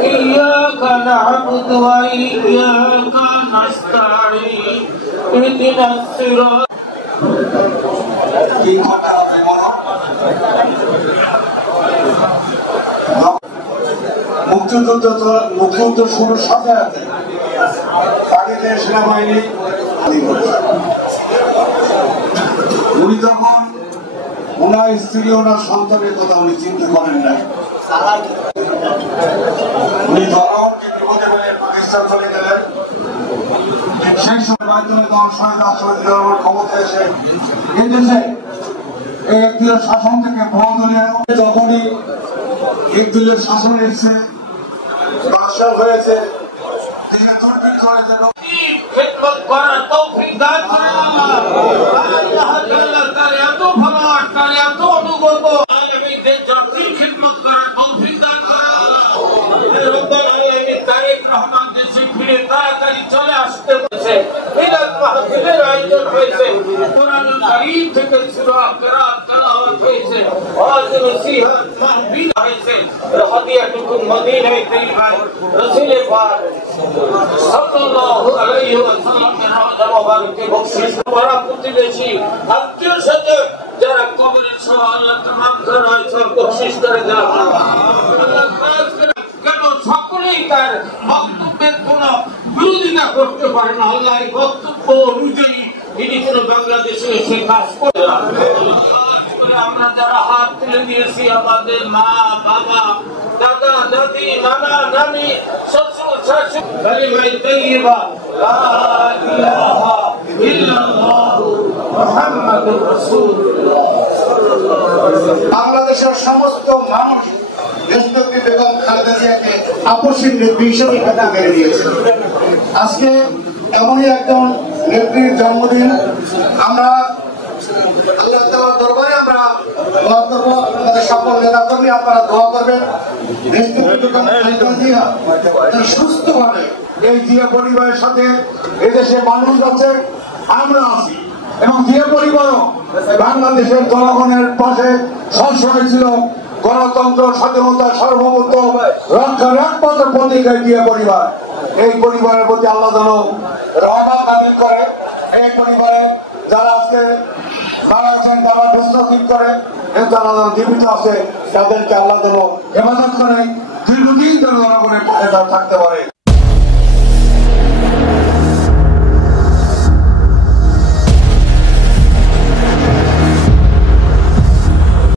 إياك نعبد وإياك نستعين اهدنا الصراط মুক্তিযুদ্ধ শুরুর সাথে সাথে পাকিস্তান সেনাবাহিনী উনি তখন ওনার স্ত্রী ওনার সন্তানের কথা উনি চিন্তা করেন নাই। উনি জনগণকে বিপদে ফেলে পাকিস্তান চলে গেলেন। সেই সময় মাধ্যমে তখন শহীদ রাষ্ট্রপতি ক্ষমতা এসে এই দেশে এই একদিনের শাসন থেকে বহুদলীয় যখনই একদিনের শাসন এসছে বাদশাহ হয়েছে خدمت کر توفیق داد اللہ تعالی تریادو فلوٹ تریادو نگوتو عالمی دے جاتی خدمت کر توفیق داد رب العالمین تاریخ رحمان جیسی پھر তাড়াতাড়ি চলে আসতে বলেছে মিলাদ মাহফিলের আয়োজন হয়েছে কোরআন কারীম থেকে সূরা কিরাত তেলাওয়াত হয়েছে ওয়াজ নসিহত মাহফিল হয়েছে হাদিয়াতুকুম মদিনায়ে তৈয়বা রাসূল পাক সাল্লাল্লাহু আলাইহি ওয়াসাল্লাম এর রওজা মুবারকে বখশিশ করা প্রতিবেশী আত্মীয় স্বজন যারা কবরের সওয়াল আল্লাহ তামাম করে রয়েছে বখশিশ করে দেন আল্লাহ খাস করে কেন সকলেই তার বক্তব্যের কোন বিরোধিতা করতে পারে না আল্লাহ এই বক্তব্য অনুযায়ী তিনি কোন বাংলাদেশে এসে কাজ করে আমরা যারা হাত তুলে দিয়েছি আমাদের মা বাবা দাদা দাদি নানা নানি শ্বশুর শাশুড়ি কালিমা তাইয়্যিবা লা ইলাহা ইল্লাল্লাহ মুহাম্মাদুর রাসূলুল্লাহ। বাংলাদেশের সমস্ত মানুষ দেশনেত্রী বেগম খালেদা জিয়াকে আপসীন নেত্রী হিসেবে কথা মেনে নিয়েছে। আজকে এমনই একজন নেত্রীর জন্মদিন। আমরা আল্লাহ তাআলার দরবারে আমরা দোয়া করব, আমাদের সকল নেতা কর্মী আপনারা দোয়া করবেন দেশনেত্রী বেগম খালেদা জিয়া সুস্থভাবে এই জিয়া পরিবারের সাথে এদেশে মানুষ আছে, আমরা আছি এবং জিয়া পরিবারও বাংলাদেশের জনগণের পাশে সবসময় ছিল। গণতন্ত্র স্বাধীনতা সার্বভৌমত্ব রক্ষার একমাত্র প্রতীক জিয়া পরিবার। এই পরিবারের প্রতি আল্লাহ যেন রহমত নাযিল করে। এই পরিবারে যারা আজকে মারা গেছেন তারা দুঃস্থিত করে কিন্তু আল্লাহ জীবিত আছে তাদেরকে আল্লাহ যেন হেফাজত করে দীর্ঘদিন যেন জনগণের পাশে থাকতে পারে।